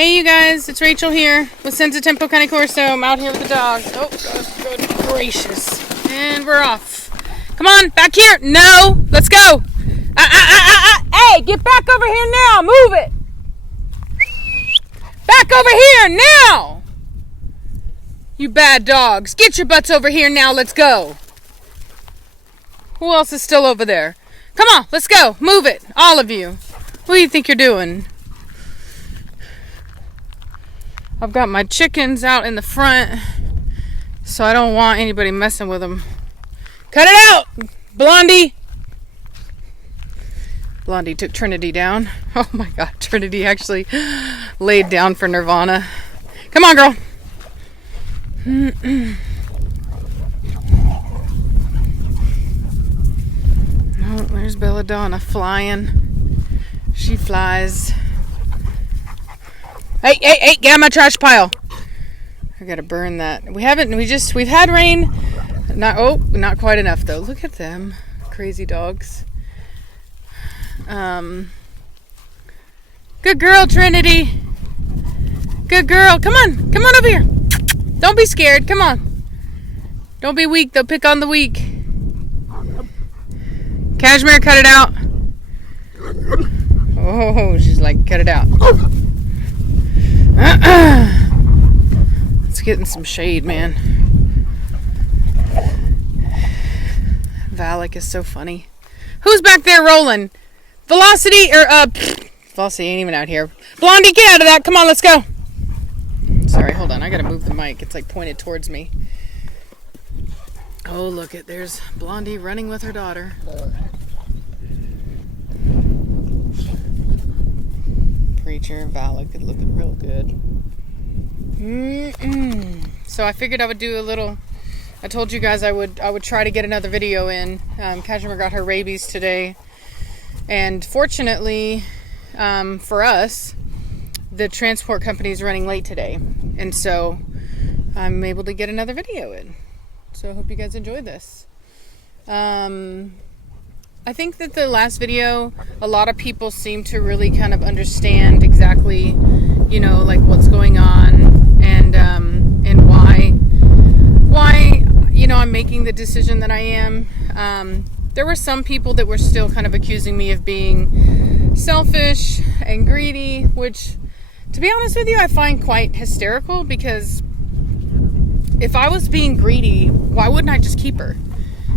Hey you guys, it's Rachel here with Senza Tempo Cane Corso. I'm out here with the dogs. Oh, good gracious. And we're off. Come on, back here. No, let's go. Hey, get back over here now. Move it. Back over here now. You bad dogs. Get your butts over here now. Let's go. Who else is still over there? Come on, let's go. Move it. All of you. What do you think you're doing? I've got my chickens out in the front, so I don't want anybody messing with them. Cut it out, Blondie! Blondie took Trinity down. Oh my God, Trinity actually laid down for Nirvana. Come on, girl. Oh, there's Belladonna flying. She flies. Hey, get out of my trash pile. I gotta burn that. We've had rain. Not quite enough though. Look at them. Crazy dogs. Good girl, Trinity. Good girl. Come on over here. Don't be scared. Come on. Don't be weak. They'll pick on the weak. Cashmere, cut it out. Oh, she's like, cut it out. It's getting some shade, man. Valak is so funny. Who's back there rolling? Velocity Velocity ain't even out here. Blondie, get out of that. Come on, let's go. Sorry, hold on. I gotta move the mic. It's like pointed towards me. Oh, look it. There's Blondie running with her daughter. Preacher, Valak is looking real good. So I figured I would do a little. I told you guys I would try to get another video in. Cashmere got her rabies today, and fortunately for us, the transport company is running late today, and so I'm able to get another video in. So I hope you guys enjoyed this. I think that the last video, a lot of people seem to really kind of understand exactly, like what's going on and why, I'm making the decision that I am. There were some people that were still kind of accusing me of being selfish and greedy, which, to be honest with you, I find quite hysterical, because if I was being greedy, why wouldn't I just keep her?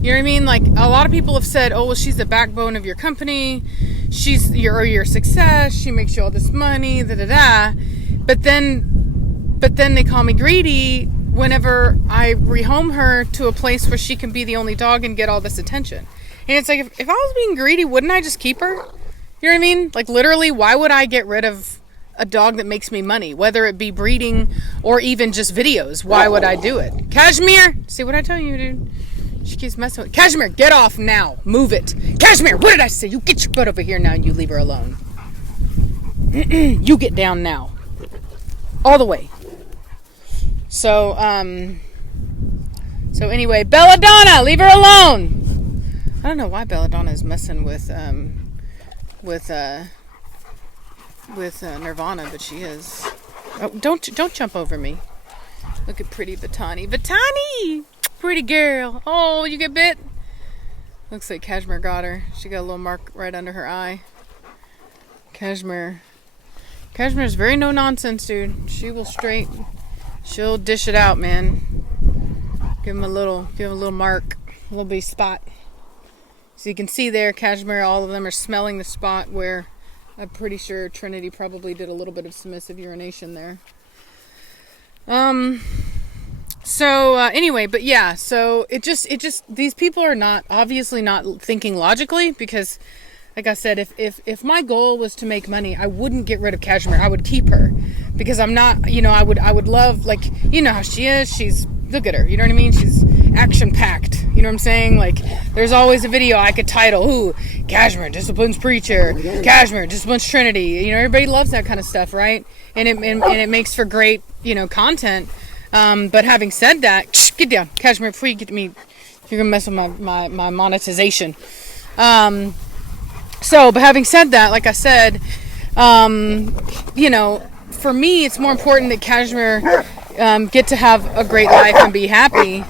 You know what I mean? Like, a lot of people have said, oh, well, she's the backbone of your company. She's your success. She makes you all this money, But then they call me greedy whenever I rehome her to a place where she can be the only dog and get all this attention. And it's like, if I was being greedy, wouldn't I just keep her? You know what I mean? Like, literally, why would I get rid of a dog that makes me money, whether it be breeding or even just videos? Why would I do it? Cashmere! See what I tell you, dude? She keeps messing with Cashmere, get off now. Move it. Cashmere, what did I say? You get your butt over here now and you leave her alone. You get down now. All the way. So anyway, Belladonna, leave her alone. I don't know why Belladonna is messing with Nirvana, but she is. Oh, don't jump over me. Look at pretty Vitani. Vitani! Pretty girl. Oh, you get bit? Looks like Cashmere got her. She got a little mark right under her eye. Cashmere's very no nonsense, dude. She'll dish it out, man. Give him a little mark, a little bitty spot. So you can see there, Cashmere, all of them are smelling the spot where I'm pretty sure Trinity probably did a little bit of submissive urination there. So anyway, but yeah, so it just these people are obviously not thinking logically, because like I said, if my goal was to make money, I wouldn't get rid of Cashmere. I would keep her, because I'm not, I would love, like, how she is. She's, look at her, you know what I mean? She's action packed. You know what I'm saying? Like, there's always a video I could title, ooh, Cashmere disciplines Preacher, Cashmere disciplines Trinity. Everybody loves that kind of stuff, right? And it makes for great, content. But having said that, get down, Cashmere, before you get to me, you're gonna mess with my monetization. But having said that, like I said, for me, it's more important that Cashmere get to have a great life and be happy.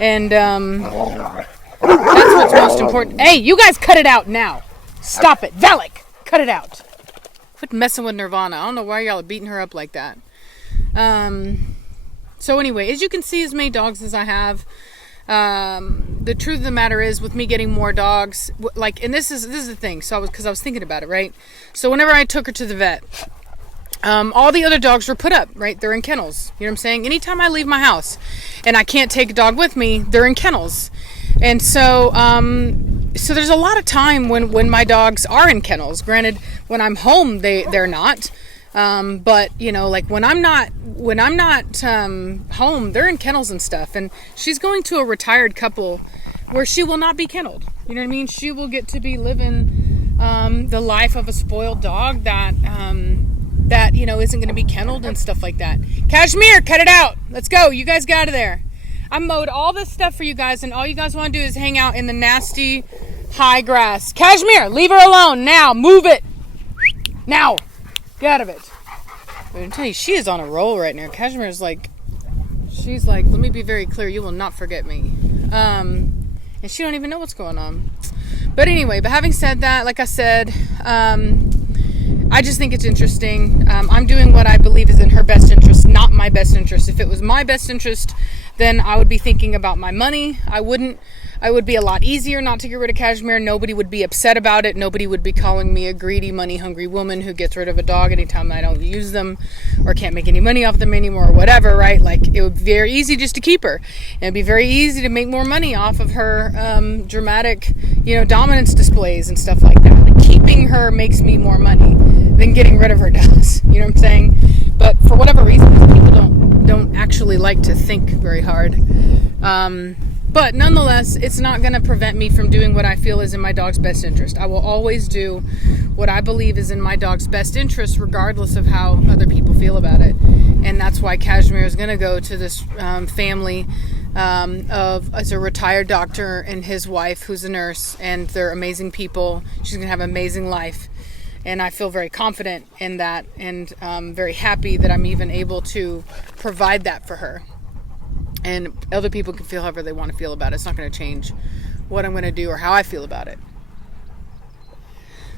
And that's what's most important. Hey, you guys cut it out now. Stop it. Valak, cut it out. Quit messing with Nirvana. I don't know why y'all are beating her up like that. So anyway, as you can see, as many dogs as I have, the truth of the matter is, with me getting more dogs, and this is the thing. So because I was thinking about it, right? So whenever I took her to the vet, all the other dogs were put up, right? They're in kennels. You know what I'm saying? Anytime I leave my house and I can't take a dog with me, they're in kennels. And so, so there's a lot of time when my dogs are in kennels. Granted, when I'm home, they're not. But like when I'm not home, they're in kennels and stuff. And she's going to a retired couple where she will not be kenneled. You know what I mean? She will get to be living the life of a spoiled dog that isn't going to be kenneled and stuff like that. Cashmere, cut it out. Let's go. You guys get out of there. I mowed all this stuff for you guys, and all you guys want to do is hang out in the nasty high grass. Cashmere, leave her alone now. Move it. Now. Get out of it. I'm telling you, she is on a roll right now. Cashmere is she's like, let me be very clear, you will not forget me. And she don't even know what's going on. But anyway, having said that, like I said, I just think it's interesting. I'm doing what I believe is in her best interest, not my best interest. If it was my best interest, then I would be thinking about my money. I would be a lot easier not to get rid of Cashmere. Nobody would be upset about it. Nobody would be calling me a greedy, money-hungry woman who gets rid of a dog anytime I don't use them or can't make any money off them anymore or whatever, right? Like, it would be very easy just to keep her. And it'd be very easy to make more money off of her dramatic, dominance displays and stuff like that. Like, keeping her makes me more money than getting rid of her does. You know what I'm saying? But for whatever reason, people don't actually like to think very hard. But nonetheless, it's not going to prevent me from doing what I feel is in my dog's best interest. I will always do what I believe is in my dog's best interest, regardless of how other people feel about it. And that's why Cashmere is going to go to this family as a retired doctor and his wife, who's a nurse, and they're amazing people. She's going to have an amazing life. And I feel very confident in that, and very happy that I'm even able to provide that for her. And other people can feel however they want to feel about it. It's not going to change what I'm going to do or how I feel about it.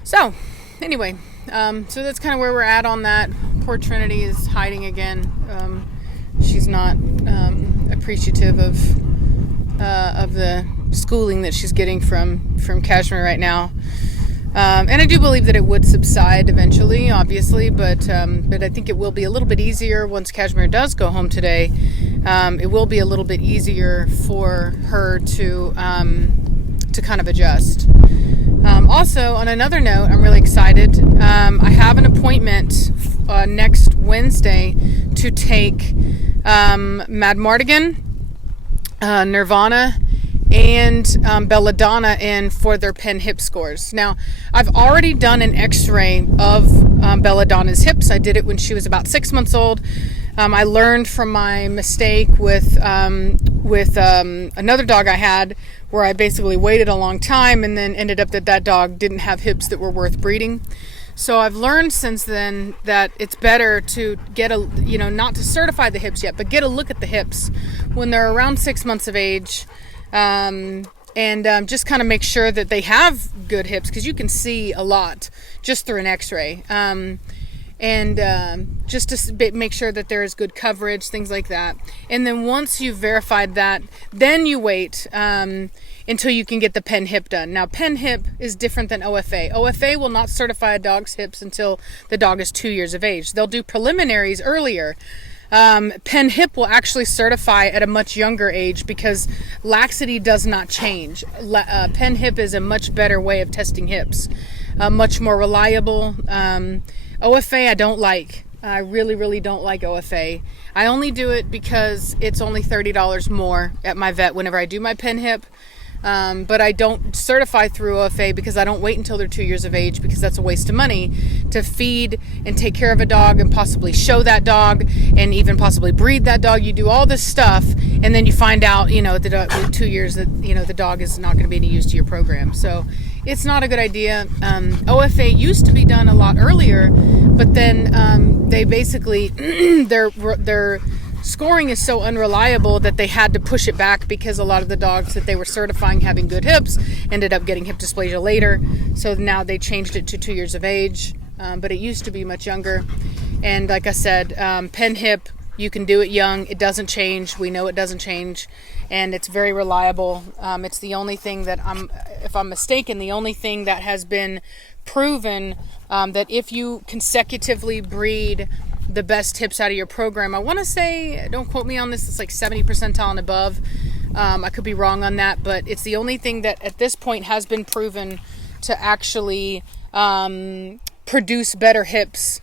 So, anyway, so that's kind of where we're at on that. Poor Trinity is hiding again. She's not appreciative of the schooling that she's getting from Cashmere right now. And I do believe that it would subside eventually, obviously, but I think it will be a little bit easier once Cashmere does go home today. It will be a little bit easier for her to kind of adjust. Also, on another note, I'm really excited. I have an appointment next Wednesday to take Mad Mardigan, Nirvana, and Belladonna in for their pen hip scores. Now, I've already done an x-ray of Belladonna's hips. I did it when she was about 6 months old. I learned from my mistake with another dog I had, where I basically waited a long time and then ended up that dog didn't have hips that were worth breeding. So I've learned since then that it's better to get not to certify the hips yet, but get a look at the hips when they're around 6 months of age. And just kind of make sure that they have good hips, because you can see a lot just through an x-ray. Just to make sure that there is good coverage, things like that. And then once you've verified that, then you wait until you can get the pen hip done. Now, pen hip is different than OFA. OFA will not certify a dog's hips until the dog is 2 years of age. They'll do preliminaries earlier. Pen hip will actually certify at a much younger age, because laxity does not change. Pen hip is a much better way of testing hips, much more reliable. OFA I don't like. I really, really don't like OFA. I only do it because it's only $30 more at my vet whenever I do my pen hip. But I don't certify through OFA because I don't wait until they're 2 years of age, because that's a waste of money to feed and take care of a dog and possibly show that dog and even possibly breed that dog. You do all this stuff and then you find out, with 2 years that, the dog is not going to be any use to your program. So it's not a good idea. OFA used to be done a lot earlier, but then they basically their scoring is so unreliable that they had to push it back because a lot of the dogs that they were certifying having good hips ended up getting hip dysplasia later. So now they changed it to 2 years of age, but it used to be much younger. And like I said, pen hip, you can do it young. It doesn't change. We know it doesn't change. And it's very reliable. It's the only thing that if I'm mistaken, the only thing that has been proven that if you consecutively breed the best hips out of your program, I want to say, don't quote me on this, it's like 70 percentile and above. I could be wrong on that, but it's the only thing that at this point has been proven to actually produce better hips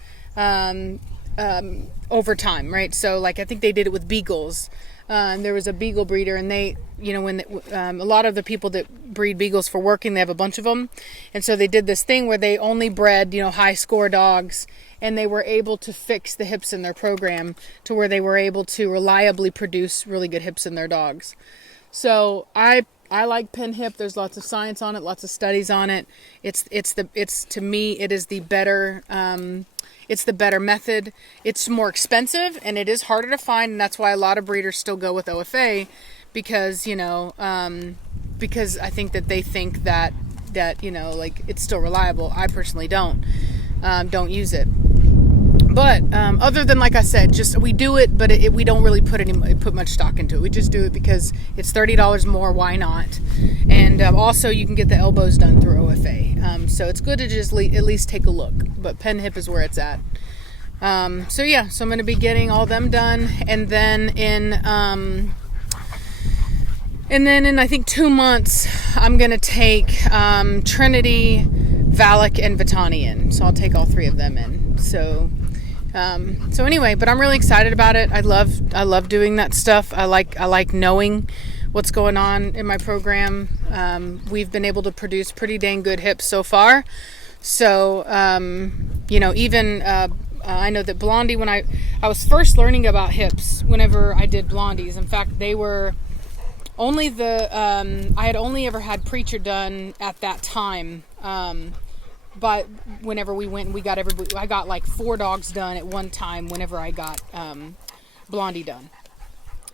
over time, right? So like I think they did it with beagles. There was a beagle breeder, and they, when a lot of the people that breed beagles for working, they have a bunch of them. And so they did this thing where they only bred, high score dogs, and they were able to fix the hips in their program to where they were able to reliably produce really good hips in their dogs. So I like pen hip. There's lots of science on it, lots of studies on it. It's to me, it is the better, it's the better method. It's more expensive and it is harder to find, and that's why a lot of breeders still go with OFA because, because I think that they think that like it's still reliable. I personally don't use it. But other than, like I said, just we do it, but we don't really put much stock into it. We just do it because it's $30 more. Why not? And also, you can get the elbows done through OFA. So it's good to just at least take a look. But pen hip is where it's at. So I'm going to be getting all them done, and then in I think 2 months, I'm going to take Trinity, Valak, and Vitani in. So I'll take all 3 of them in. So anyway, but I'm really excited about it. I love doing that stuff. I like knowing what's going on in my program. We've been able to produce pretty dang good hips so far. So, even I know that Blondie, when I was first learning about hips, whenever I did Blondies, in fact, they were only I had only ever had Preacher done at that time. But whenever we went and I got like 4 dogs done at one time whenever I got Blondie done.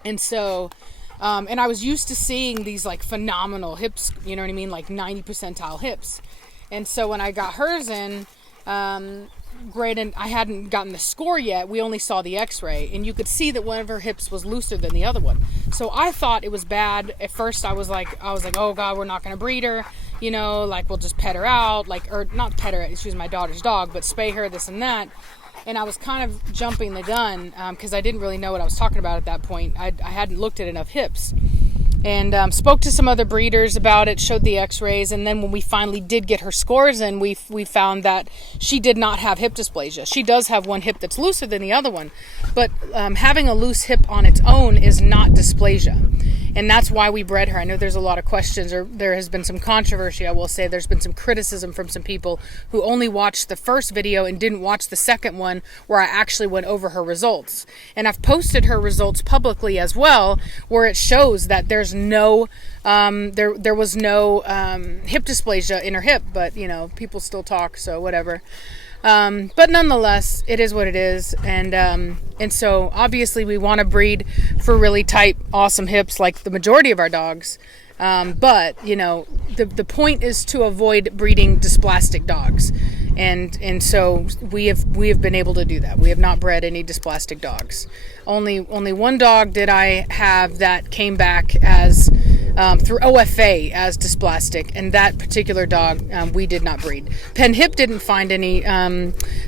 And so, and I was used to seeing these like phenomenal hips, you know what I mean? Like 90 percentile hips. And so when I got hers in, great, and I hadn't gotten the score yet. We only saw the x-ray, and you could see that one of her hips was looser than the other one. So I thought it was bad. At first I was like, oh God, we're not going to breed her. Like we'll just pet her out, or not pet her, she was my daughter's dog, but spay her, this and that. And I was kind of jumping the gun because I didn't really know what I was talking about at that point. I hadn't looked at enough hips. And spoke to some other breeders about it, showed the x-rays, and then when we finally did get her scores in, we found that she did not have hip dysplasia. She does have one hip that's looser than the other one, but having a loose hip on its own is not dysplasia. And that's why we bred her. I know there's a lot of questions, or there has been some controversy. I will say there's been some criticism from some people who only watched the first video and didn't watch the second one where I actually went over her results. And I've posted her results publicly as well, where it shows that there's no, there was no hip dysplasia in her hip, but people still talk, so whatever. But nonetheless, it is what it is, and so obviously we want to breed for really tight, awesome hips like the majority of our dogs. But the point is to avoid breeding dysplastic dogs, and so we have been able to do that. We have not bred any dysplastic dogs. Only one dog did I have that came back as through OFA as dysplastic, and that particular dog we did not breed. Pen hip didn't find any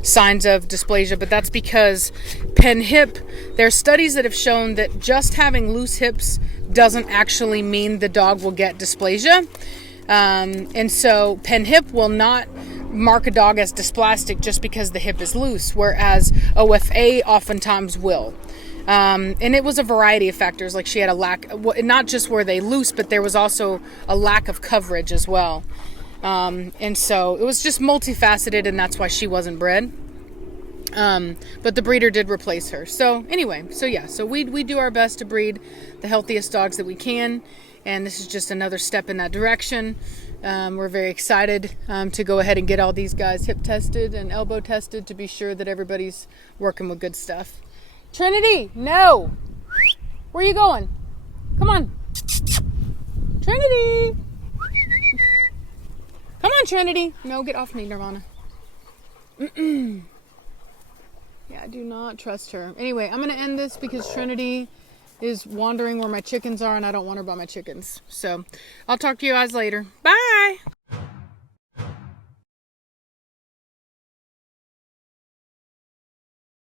signs of dysplasia, but that's because pen hip, there are studies that have shown that just having loose hips doesn't actually mean the dog will get dysplasia. And so pen hip will not mark a dog as dysplastic just because the hip is loose, whereas OFA oftentimes will. And it was a variety of factors, like she had a lack, not just were they loose, but there was also a lack of coverage as well. And so it was just multifaceted, and that's why she wasn't bred. But the breeder did replace her. So anyway, so we do our best to breed the healthiest dogs that we can, and this is just another step in that direction. We're very excited to go ahead and get all these guys hip tested and elbow tested to be sure that everybody's working with good stuff. Trinity, no! Where are you going? Come on. Trinity! Come on, Trinity. No, get off me, Nirvana. Yeah, I do not trust her. Anyway, I'm going to end this because Trinity is wandering where my chickens are and I don't want her by my chickens. So I'll talk to you guys later. Bye!